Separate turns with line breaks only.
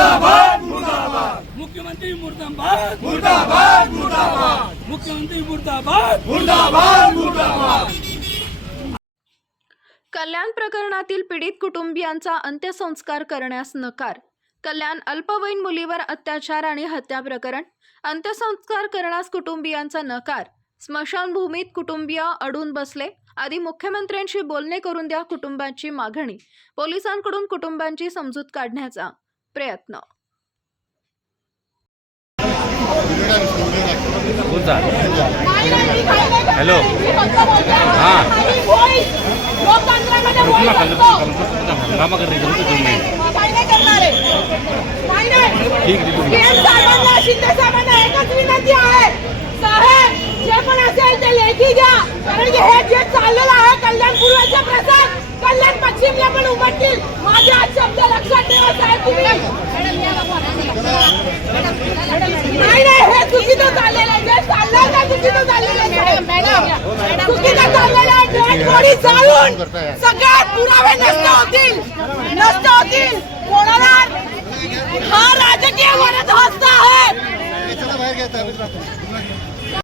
मुर्दाबाद मुर्दाबाद.
मुख्यमंत्री मुर्दाबाद.
मुर्दाबाद मुर्दाबाद.
मुख्यमंत्री मुर्दाबाद.
मुर्दाबाद मुर्दाबाद.
कल्याण प्रकरणातील पीडित कुटुंबियांचा अंत्यसंस्कार करण्यास नकार. कल्याण अल्पवयीन मुलीवर अत्याचार आणि हत्या प्रकरण. अंत्यसंस्कार करण्यास कुटुंबियांचा नकार. स्मशानभूमीत कुटुंबीय अडून बसले. आधी मुख्यमंत्र्यांशी बोलणे करून द्या कुटुंबाची मागणी. पोलिसांकडून कुटुंबांची समजूत काढण्याचा. प्रयत्न।
हॅलो हाँ. हंगामा कर रही तुम्ही. ठीक आहे
शिंदे साहेबांना एकच विनंती आहे. साहेब जे पण असेल ते लेखी घ्या. कारण की हे नाही नाही हे चुकीचं चाललेलं आहे. जे चाललंय ते चुकीचं चाललेलं आहे मॅडम चुकीचं चाललेलं आहे. गोडी जाळून सगळ्यात पुरावे नष्ट होतील. नष्ट होतील. कोणाला? हा राजकीय वरद हस्त आहे.